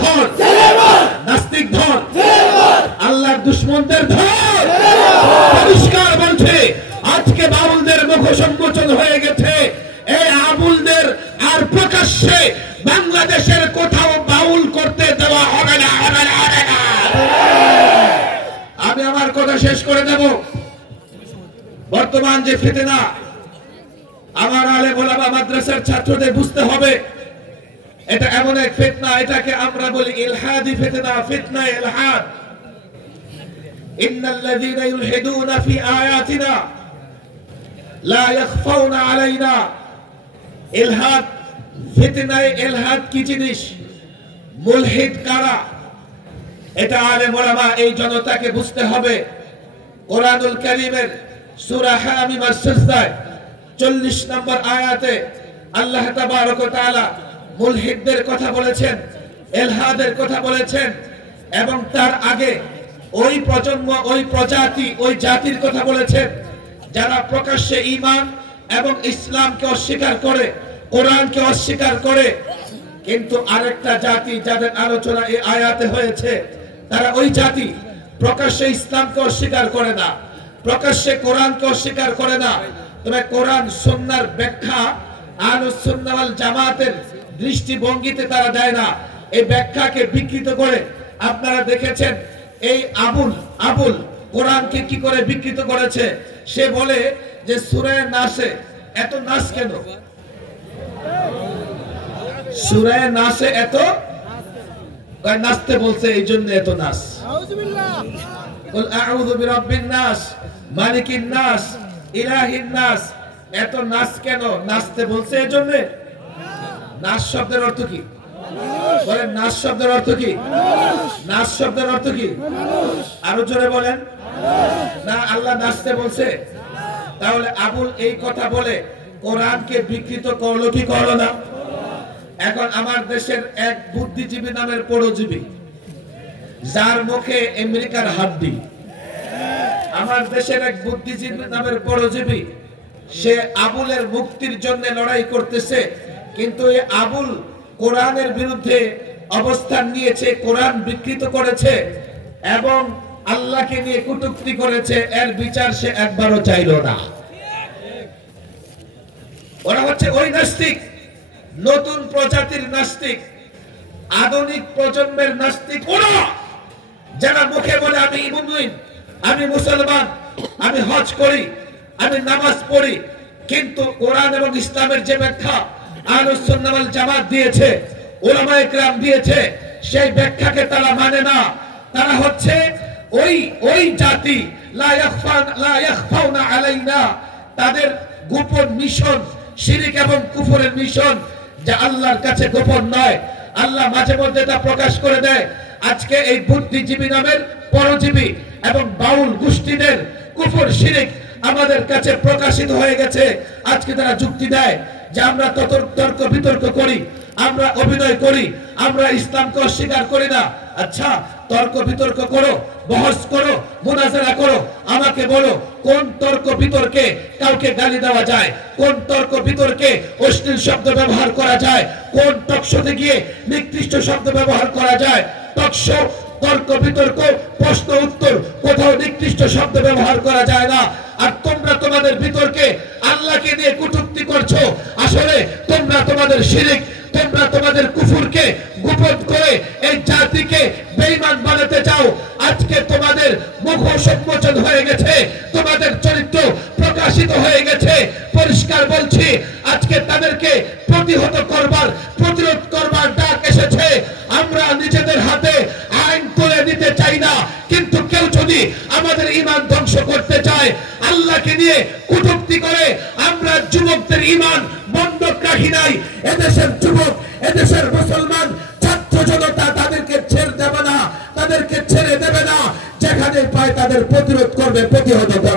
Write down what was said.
ধর, নাস্তিক ধর, আল্লাহর দুশমনদের ধর। পরিষ্কার বলছে আজকে বাউলদের মুখ সংকোচন হয়ে গেছে। এই আবুলদের আর প্রকাশ্যে বাংলাদেশের কোথাও বাউল করতে দেওয়া হবে না, হবে না, হবে না। আমি আমার কথা শেষ করে দেব। বর্তমান যে ফিতনা, আমার আলেম ওলামা মাদ্রাসার ছাত্রদের বুঝতে হবে এটা এমন এক ফিতনা, এটাকে আমরা বলি ইলহাদি ফিতনা, ফিতনা ইলহাদ। ইন্নাল্লাযীনা ইউলহিদুনা ফি আয়াতিনা লা ইয়াখফাউনা আলাইনা। ইলহাদ, ফিতনা ইলহাদ কি জিনিস, মুলহিদ কারা, এটা আলেম ওলামা এই জনতাকে বুঝতে হবে। কোরআনুল কারীমের সূরা হামিম আস-সাজদায় 40 নম্বর আয়াতে আল্লাহ তাবারক ওয়া তাআলা মুলহিদদের কথা বলেছেন, ইলহাদের কথা বলেছেন, এবং তার আগে ওই প্রজন্ম, ওই প্রজাতি, ওই জাতির কথা বলেছেন যারা প্রকাশ্যে ঈমান এবং ইসলামকে অস্বীকার করে, কোরআনকে অস্বীকার করে। কিন্তু আরেকটা জাতি যাদের আলোচনা এই আয়াতে হয়েছে, তারা ওই জাতি প্রকাশ্যে ইসলামকে অস্বীকার করে না, প্রকাশ্যে কোরআনকে অস্বীকার করে না, তবে কোরআন সুন্নাহর ব্যাখ্যা আহলুস সুন্নাহ ওয়াল জামাতের দৃষ্টিভঙ্গিতে তারা দেয় না। এই ব্যাখ্যাকে বিকৃত করে আপনারা দেখেছেন এই আবুল কোরআনকে কি করে বিকৃত করেছে। সে বলে যে সূরা নাসে এত নাস কেন, সূরা নাসে এত নাচতে বলছে, এই জন্য এত নাস। কুল আউযু বিরাব্বিন নাস মালিকিন নাস ইলাহিন নাস, এত নাচ কেন, নাচতে বলছে এই জন্য। নাচ শব্দের অর্থ কি বলেন, নাচ শব্দের অর্থ কি, নাচ শব্দের অর্থ কি, আরো জোরে বলেন না। আল্লাহ নাচতে বলছে, তাহলে আবুল এই কথা বলে কোরআনকে বিকৃত করলো কি করলো না। এখন আমার দেশের এক বুদ্ধিজীবী নামের পরজীবী, যার মুখে আমেরিকার হাড্ডি, আমার দেশের এক বুদ্ধিজীবী নামের পরজীবী, সে আবুলের মুক্তির জন্য লড়াই করতেছে। কিন্তু এই আবুল কোরআনের বিরুদ্ধে অবস্থান নিয়েছে, কোরআন বিকৃত করেছে এবং আল্লাহকে নিয়ে কটূক্তি করেছে। এর বিচার সে একবারও চাইল না। ওরা হচ্ছে ওই নাস্তিক, নতুন প্রজাতির নাস্তিক, আধুনিক প্রজন্মের নাস্তিক। ওরা যারা মুখে বলে আমি মুমিন, আমি মুসলমান, আমি হজ করি, আমি নামাজ পড়ি, কিন্তু কোরআন এবং ইসলামের যে ব্যাখ্যা আহলুস সুন্নাহ ওয়াল জামাত দিয়েছে, উলামায়ে কেরাম দিয়েছে, সেই ব্যাখ্যাকে তারা মানে না। তারা হচ্ছে ওই জাতি লা ইয়াখফাউনা আলাইনা, তাদের গোপন মিশন শিরক এবং কুফরের মিশন, যা আল্লাহর কাছে গোপন নয়। আল্লাহ মাঝে মধ্যে তা প্রকাশ করে দেয়। আজকে এই বুদ্ধিজীবী নামের পরজীবী এবং বাউল গোষ্ঠীদের কুফর শিরক আমাদের কাছে প্রকাশিত হয়ে গেছে। আজকে তারা যুক্তি দেয় যে আমরা তর্ক বিতর্ক করি, আমরা অভিনয় করি, আমরা ইসলামকে অস্বীকার করি না। আচ্ছা, তর্ক বিতর্ক করো, বহস করো, মুনাজারা করো, আমাকে বলো কোন তর্ক বিতর্কে কাউকে গালি দেওয়া যায়, কোন তর্ক বিতর্কে অশ্লীল শব্দ ব্যবহার করা যায়, কোন টকশোতে গিয়ে নিকৃষ্ট শব্দ ব্যবহার করা যায়। টকশো, তর্ক বিতর্ক, প্রশ্ন উত্তর, কোথাও নিকৃষ্ট শব্দ ব্যবহার করা যায় না। আর তোমরা তোমাদের বিতর্কে আল্লাহকে নিয়ে কটূক্তি করছো। আসলে তোমরা তোমাদের শিরক, তোমরা তোমাদের কুফরকে গোপন করে এই জাতিকে বেঈমান বানাতে চাও। আজকে তোমাদের মুখ সম্মোচন হয়ে গেছে, তোমাদের চরিত্র প্রকাশিত হয়ে গেছে। পরিষ্কার বলছি, আজকে তাদেরকে প্রতিহত করবার, প্রতিরোধ করবার ডাক এসেছে। আমরা নিজেদের হাতে আইন তুলে নিতে চাই না, কিন্তু কেউ যদি আমাদের ঈমান ধ্বংস করতে চায়, আল্লাহকে নিয়ে কটূক্তি করে, আমরা যুবকদের ঈমান বন্ধক রাখি নাই। এদেশের যুবক, এদেশের মুসলমান ছাত্র জনতা তাদেরকে ছেড়ে দেবে না, তাদেরকে ছেড়ে দেবে না। যেখানে পায় তাদের প্রতিরোধ করবে, প্রতিহত করবে।